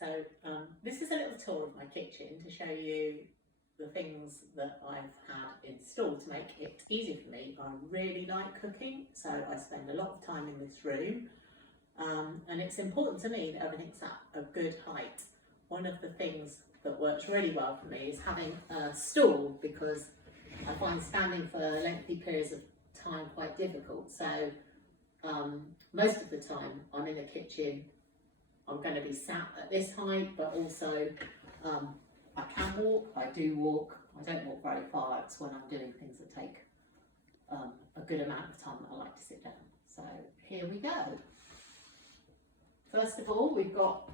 So this is a little tour of my kitchen to show you the things that I've had installed to make it easy for me. I really like cooking, so I spend a lot of time in this room, and it's important to me that everything's at a good height. One of the things that works really well for me is having a stool, because I find standing for lengthy periods of time quite difficult. So most of the time I'm in the kitchen, I'm going to be sat at this height, but also I can walk, I do walk, I don't walk very far. That's when I'm doing things that take a good amount of time that I like to sit down. So here we go. First of all, we've got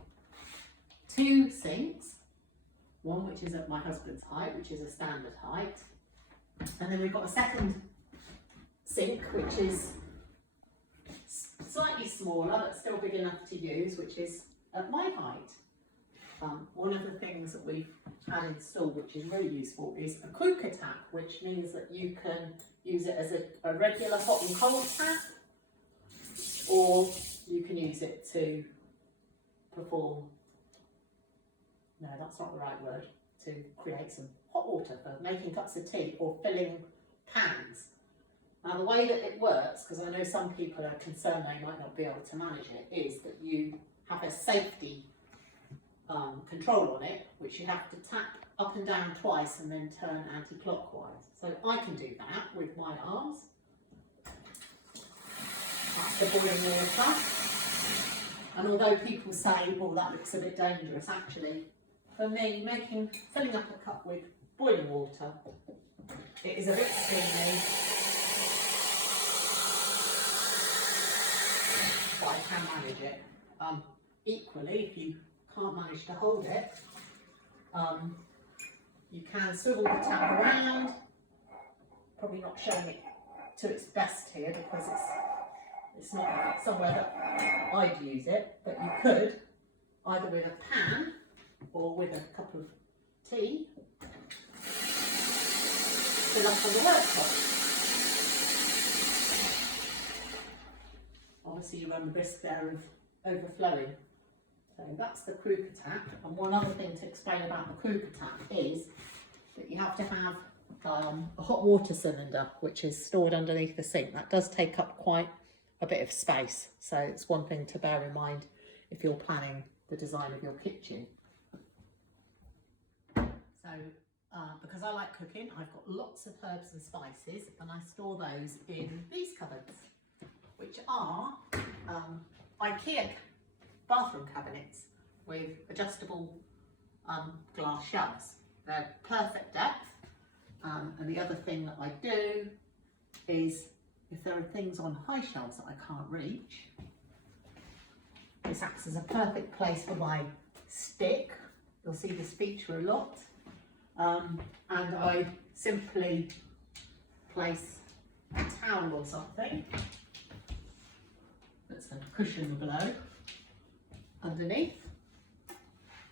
two sinks, one which is at my husband's height, which is a standard height, and then we've got a second sink which is slightly smaller but still big enough to use, which is at my height. One of the things that we've had installed, which is really useful, is a cooker tap, which means that you can use it as a regular hot and cold tap, or you can use it to perform, no, that's not the right word, to create some hot water for making cups of tea or filling pans. Now the way that it works, because I know some people are concerned they might not be able to manage it, is that you have a safety control on it, which you have to tap up and down twice and then turn anti-clockwise. So I can do that with my arms. That's the boiling water. And although people say, oh, that looks a bit dangerous, actually, for me, filling up a cup with boiling water, it is a bit steamy, but I can manage it. Equally, if you can't manage to hold it, you can swivel the tap around. Probably not showing it to its best here because it's not somewhere that I'd use it, but you could either with a pan or with a cup of tea fill up on the worktop. Obviously you run the risk there of overflowing. So that's the cooker tap. And one other thing to explain about the cooker tap is that you have to have a hot water cylinder which is stored underneath the sink. That does take up quite a bit of space, so it's one thing to bear in mind if you're planning the design of your kitchen. So because I like cooking, I've got lots of herbs and spices, and I store those in these cupboards, which are IKEA bathroom cabinets with adjustable glass shelves. They're perfect depth, and the other thing that I do is, if there are things on high shelves that I can't reach, this acts as a perfect place for my stick. You'll see this feature a lot, and I simply place a towel or something that's going to cushion the blow underneath,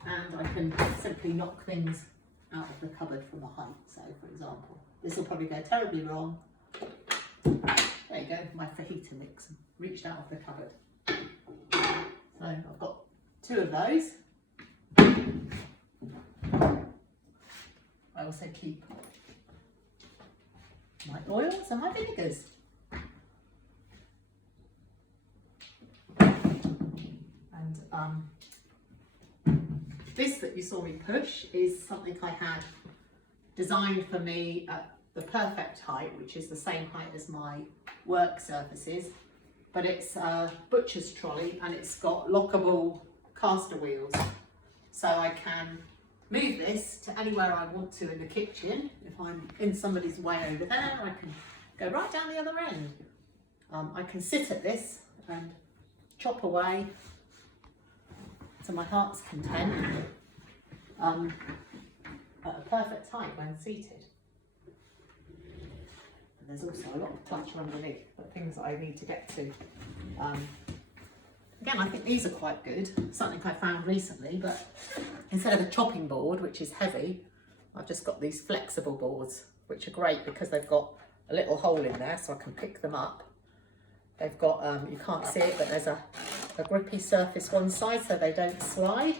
and I can simply knock things out of the cupboard from a height. So for example, this will probably go terribly wrong. There you go, my fajita mix reached out of the cupboard. So I've got two of those. I also keep my oils and my vinegars. And this that you saw me push is something I had designed for me at the perfect height, which is the same height as my work surfaces, but it's a butcher's trolley and it's got lockable caster wheels, so I can move this to anywhere I want to in the kitchen. If I'm in somebody's way over there, I can go right down the other end. I can sit at this and chop away to my heart's content at a perfect height when seated. And there's also a lot of clutter underneath, but things that I need to get to. Again, I think these are quite good, something I found recently, but instead of a chopping board, which is heavy, I've just got these flexible boards, which are great because they've got a little hole in there so I can pick them up. They've got, you can't see it, but there's a grippy surface one side so they don't slide.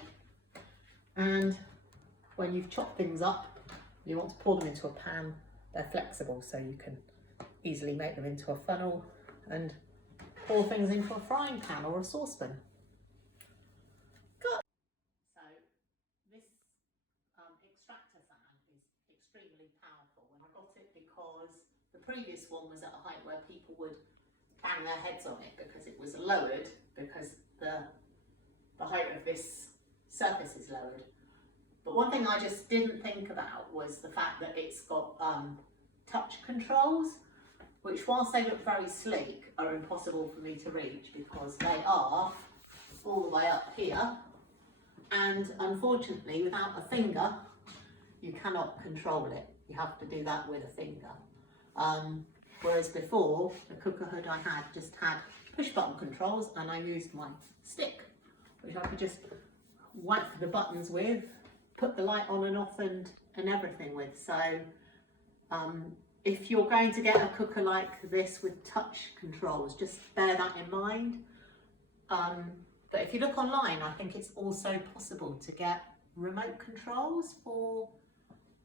And when you've chopped things up, you want to pour them into a pan. They're flexible, so you can easily make them into a funnel and pour things into a frying pan or a saucepan. Good. So this extractor fan is extremely powerful, and I got it because the previous one was at a height where people would bang their heads on it because it was lowered, because the height of this surface is lowered. But one thing I just didn't think about was the fact that it's got touch controls, which whilst they look very sleek, are impossible for me to reach because they are all the way up here. And unfortunately, without a finger, you cannot control it. You have to do that with a finger. Whereas before, the cooker hood I had just had push button controls, and I used my stick, which I could just whack the buttons with, put the light on and off and everything with. So if you're going to get a cooker like this with touch controls, just bear that in mind. But if you look online, I think it's also possible to get remote controls for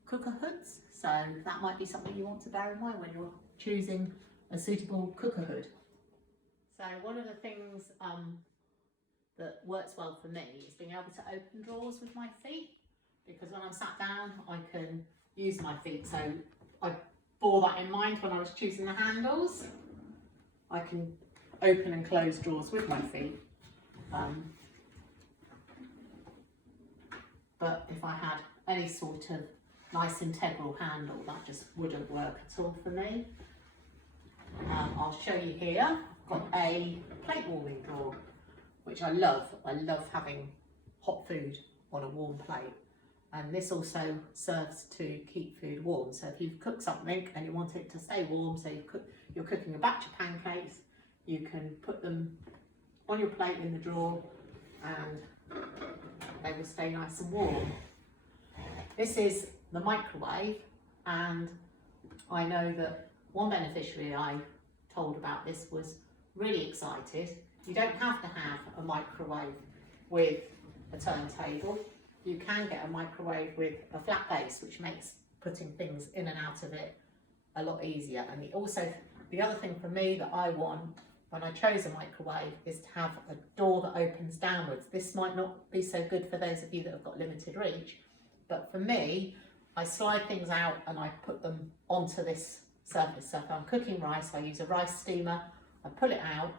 cooker hoods. So that might be something you want to bear in mind when you're choosing a suitable cooker hood. So one of the things that works well for me is being able to open drawers with my feet, because when I'm sat down I can use my feet. So I bore that in mind when I was choosing the handles. I can open and close drawers with my feet. But if I had any sort of nice integral handle, that just wouldn't work at all for me. I'll show you here. I've got a plate warming drawer, which I love. I love having hot food on a warm plate. And this also serves to keep food warm. So if you've cooked something and you want it to stay warm, so you're cooking a batch of pancakes, you can put them on your plate in the drawer and they will stay nice and warm. This is the microwave, and I know that one beneficiary I told about this was really excited. You don't have to have a microwave with a turntable. You can get a microwave with a flat base, which makes putting things in and out of it a lot easier. And the other thing for me that I want when I chose a microwave is to have a door that opens downwards. This might not be so good for those of you that have got limited reach, but for me, I slide things out and I put them onto this surface. So if I'm cooking rice, I use a rice steamer, I pull it out,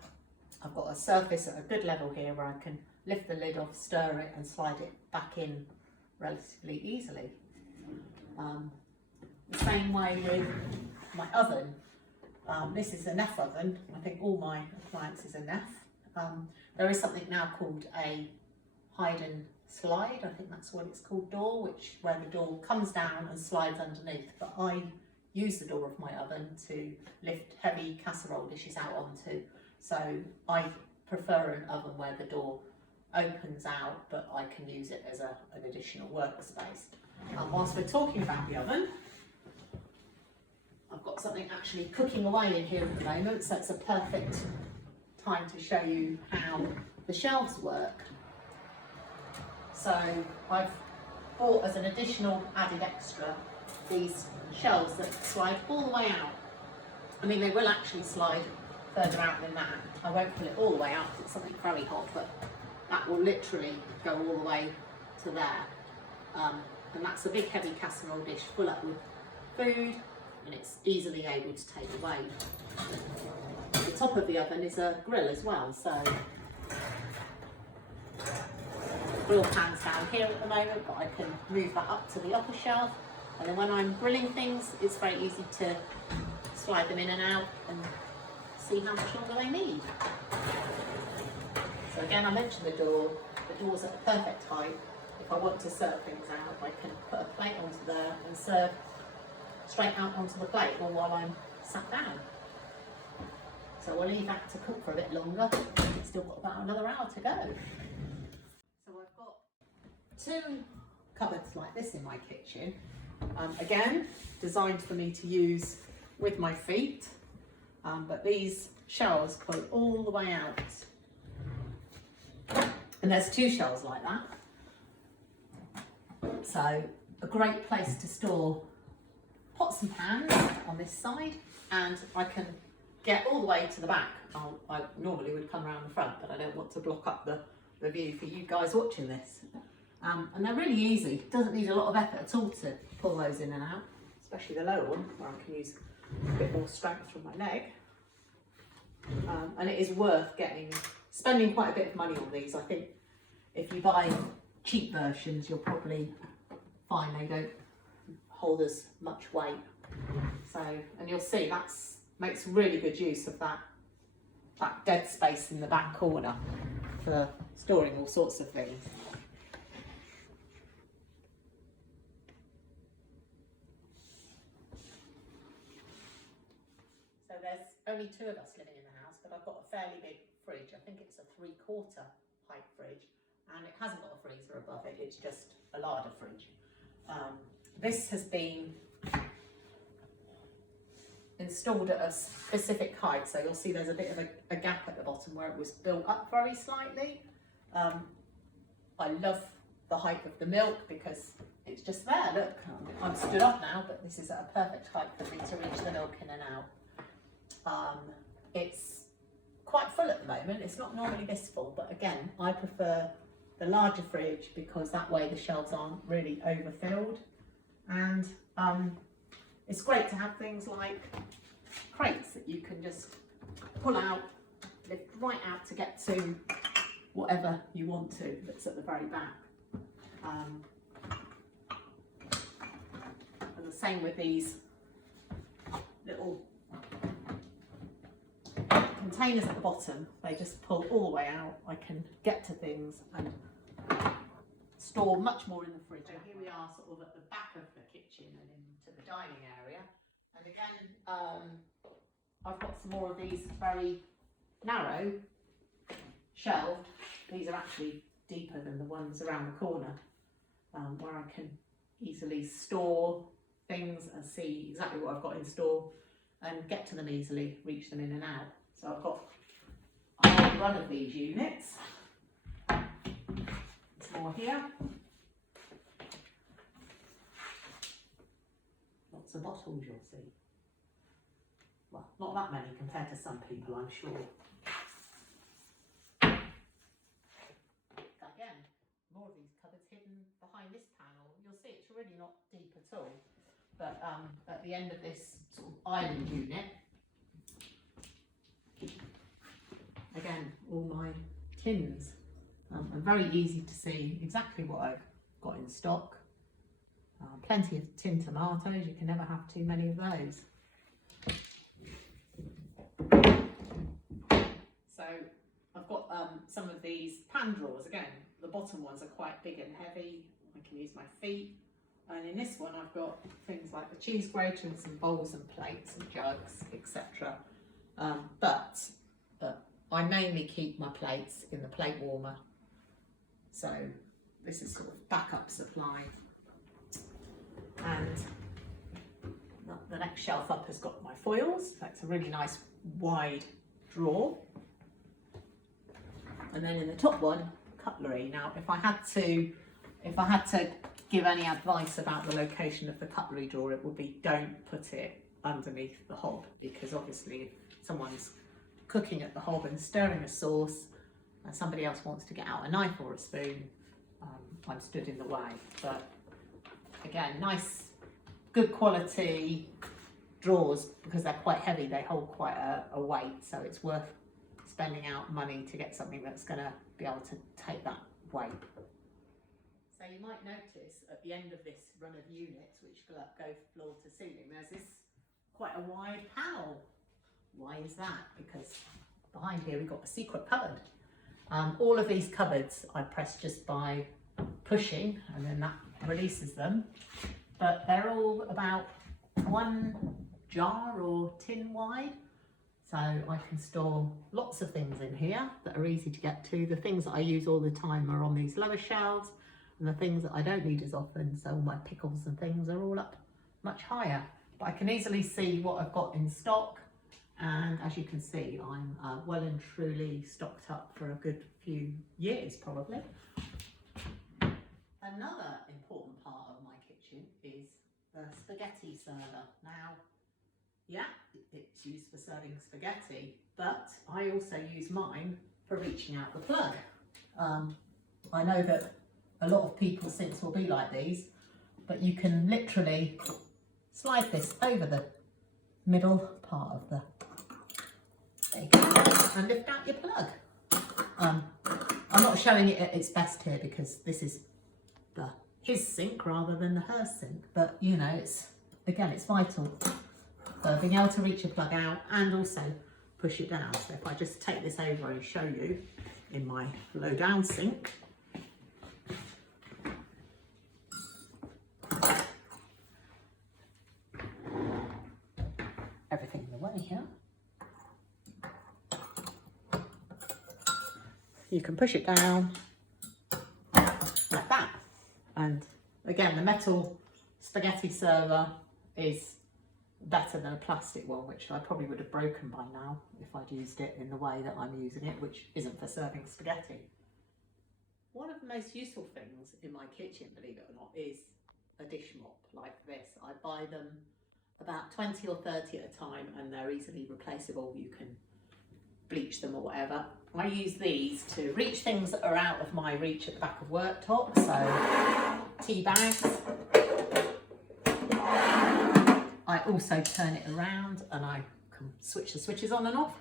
I've got a surface at a good level here where I can lift the lid off, stir it and slide it back in relatively easily. The same way with my oven. This is a Neff oven. I think all my appliances are Neff. There is something now called a hide and slide, I think that's what it's called, door, where the door comes down and slides underneath. But I use the door of my oven to lift heavy casserole dishes out onto. So I prefer an oven where the door opens out, but I can use it as an additional workspace. Whilst we're talking about the oven, I've got something actually cooking away in here at the moment, so it's a perfect time to show you how the shelves work. So I've bought as an additional added extra these shelves that slide all the way out. I mean, they will actually slide further out than that. I won't pull it all the way out because it's something very hot, but that will literally go all the way to there. And that's a big heavy casserole dish full up with food, and it's easily able to take away. The top of the oven is a grill as well, so grill pan's down here at the moment, but I can move that up to the upper shelf, and then when I'm grilling things, it's very easy to slide them in and out and see how much longer they need. So again, I mentioned the door. The door's at the perfect height. If I want to serve things out, I can put a plate onto there and serve straight out onto the plate or while I'm sat down. So we'll leave that to cook for a bit longer. It's still got about another hour to go. So I've got two cupboards like this in my kitchen. Again, designed for me to use with my feet, but these shelves go all the way out. And there's two shelves like that. So a great place to store pots and pans on this side, and I can get all the way to the back. I normally would come around the front, but I don't want to block up the view for you guys watching this. And they're really easy. It doesn't need a lot of effort at all to pull those in and out, especially the lower one where I can use a bit more strength from my leg. And it is worth spending quite a bit of money on these. I think if you buy cheap versions, you'll probably find they don't hold as much weight. So, and you'll see makes really good use of that dead space in the back corner for storing all sorts of things. So there's only 2 of us living in the house, but I've got a fairly big fridge. I think it's a 3/4 height fridge, and it hasn't got a freezer above it. It's just a larder fridge. This has been installed at a specific height, so you'll see there's a bit of a gap at the bottom where it was built up very slightly. I love the height of the milk because it's just there. Look, I'm stood up now, but this is at a perfect height for me to reach the milk in and out. It's quite full at the moment. It's not normally this full, but again, I prefer the larger fridge because that way the shelves aren't really overfilled. And it's great to have things like crates that you can just pull out, lift right out to get to whatever you want to that's at the very back. And the same with these little containers at the bottom. They just pull all the way out. I can get to things and store much more in the fridge. So here we are sort of at the back of the kitchen and into the dining area. And again, I've got some more of these very narrow shelved. These are actually deeper than the ones around the corner, where I can easily store things and see exactly what I've got in store and get to them easily, reach them in and out. So I've got a whole run of these units. Some more here. Lots of bottles, you'll see. Well, not that many compared to some people, I'm sure. Again, more of these cupboards hidden behind this panel. You'll see it's really not deep at all. But at the end of this sort of island unit, again, all my tins. And very easy to see exactly what I've got in stock. Plenty of tin tomatoes, you can never have too many of those. So I've got some of these pan drawers. Again, the bottom ones are quite big and heavy. I can use my feet. And in this one I've got things like the cheese grater and some bowls and plates and jugs, etc. But I mainly keep my plates in the plate warmer. So this is sort of backup supply. And the next shelf up has got my foils. That's a really nice wide drawer. And then in the top one, cutlery. Now, if I had to give any advice about the location of the cutlery drawer, it would be don't put it underneath the hob, because obviously if someone's cooking at the hob and stirring a sauce and somebody else wants to get out a knife or a spoon, I'm stood in the way. But again, nice, good quality drawers, because they're quite heavy, they hold quite a weight, so it's worth spending out money to get something that's going to be able to take that weight. So you might notice at the end of this run of units, which go floor to ceiling, there's this quite a wide panel. Why is that? Because behind here we've got a secret cupboard. All of these cupboards I press just by pushing, and then that releases them. But they're all about 1 jar or tin wide. So I can store lots of things in here that are easy to get to. The things that I use all the time are on these lower shelves, and the things that I don't need as often, so all my pickles and things, are all up much higher. But I can easily see what I've got in stock, and as you can see, I'm well and truly stocked up for a good few years probably. Another important part of my kitchen is the spaghetti server. Now, yeah, it's used for serving spaghetti, but I also use mine for reaching out the plug. I know that a lot of people's sinks will be like these, but you can literally slide this over the middle part of the, there you go, and lift out your plug. I'm not showing it at its best here because this is his sink rather than the her sink, but you know, it's vital for being able to reach a plug out and also push it down. So if I just take this over and show you in my low down sink, everything in the way here, you can push it down like that. And again, the metal spaghetti server is better than a plastic one, which I probably would have broken by now if I'd used it in the way that I'm using it, which isn't for serving spaghetti. One of the most useful things in my kitchen, believe it or not, is a dish mop like this. I buy them about 20 or 30 at a time and they're easily replaceable. You can bleach them or whatever. I use these to reach things that are out of my reach at the back of worktop, so tea bags. I also turn it around and I can switch the switches on and off.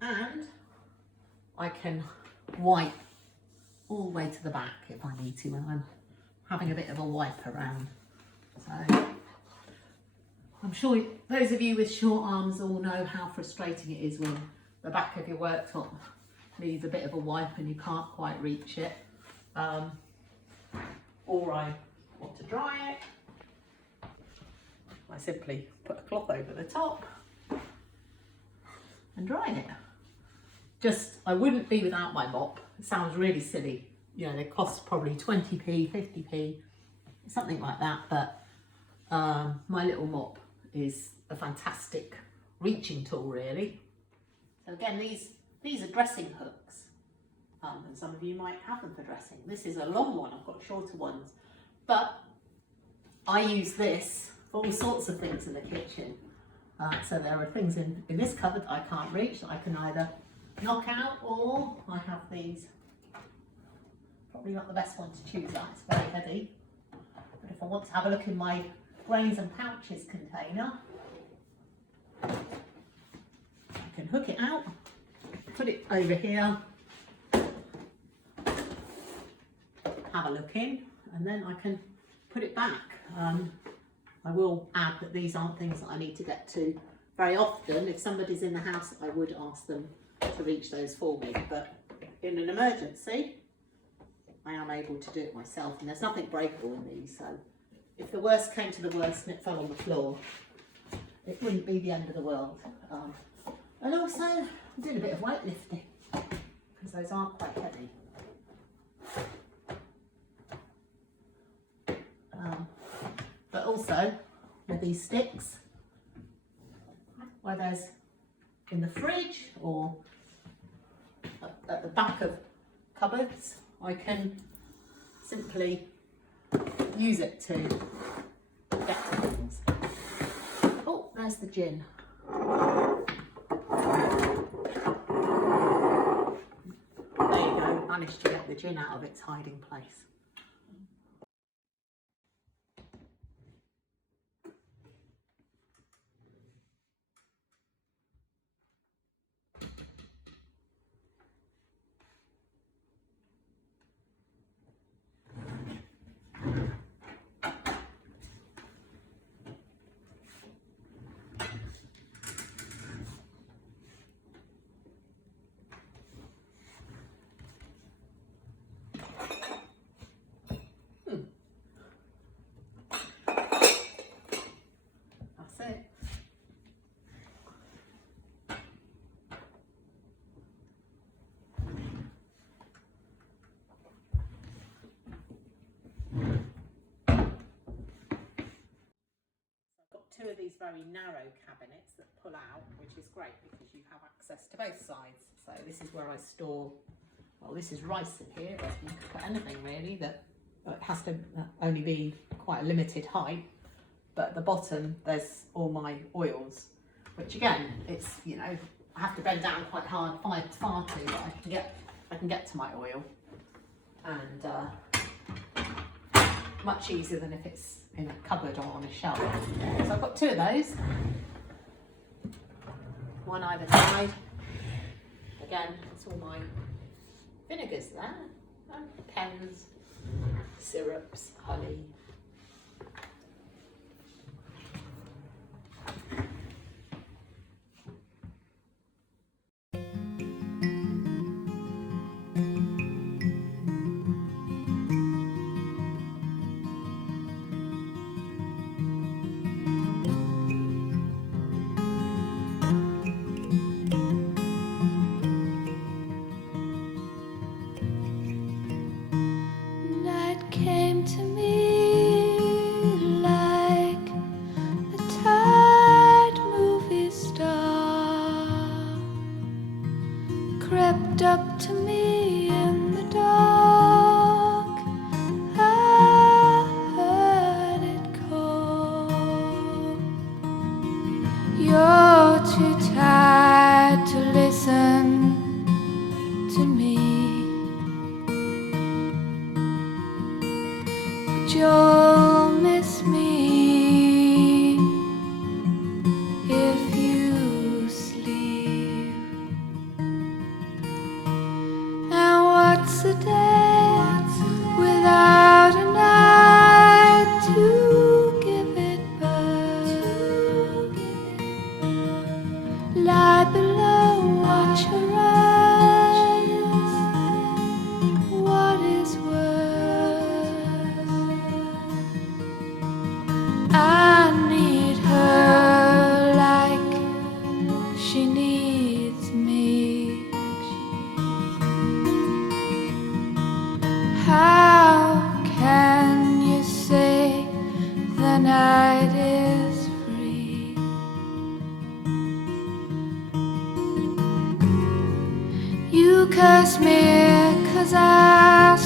And I can wipe all the way to the back if I need to when I'm having a bit of a wipe around. So I'm sure those of you with short arms all know how frustrating it is when the back of your worktop needs a bit of a wipe and you can't quite reach it. Or I want to dry it, I simply put a cloth over the top and dry it. I wouldn't be without my mop. It sounds really silly. You know, they cost probably 20p, 50p, something like that, but my little mop is a fantastic reaching tool, really. So again, these are dressing hooks, and some of you might have them for dressing. This is a long one, I've got shorter ones, but I use this for all sorts of things in the kitchen. So there are things in this cupboard I can't reach that I can either knock out, or I have these, probably not the best one to choose at, it's very heavy. But if I want to have a look in my grains and pouches container, I can hook it out, put it over here, have a look in, and then I can put it back. I will add that these aren't things that I need to get to very often. If somebody's in the house, I would ask them to reach those for me, but in an emergency I am able to do it myself, and there's nothing breakable in these, so if the worst came to the worst and it fell on the floor, it wouldn't be the end of the world. And also I'm doing a bit of weightlifting because those aren't quite heavy. But also with these sticks, where there's in the fridge or at the back of cupboards, I can simply use it to get to things. Oh, there's the gin. There you go, managed to get the gin out of its hiding place. two of these very narrow cabinets that pull out, which is great because you have access to both sides. So this is where I store, well, this is rice in here, but you can put anything really. That it has to only be quite a limited height. But at the bottom there's all my oils, which again, it's, you know, I have to bend down quite hard, far too, but I can get to my oil, and much easier than if it's in a cupboard or on a shelf. So I've got two of those, one either side. Again, it's all my vinegars there, and pens, syrups, honey. Up to me in the dark, I heard it call. You're too tired to listen to me, but you'll miss me if you sleep. What's a day without a night to give it birth? Lie below, watch her eyes. What is worse? I need her like she needs me. How can you say the night is free? You curse me 'cause I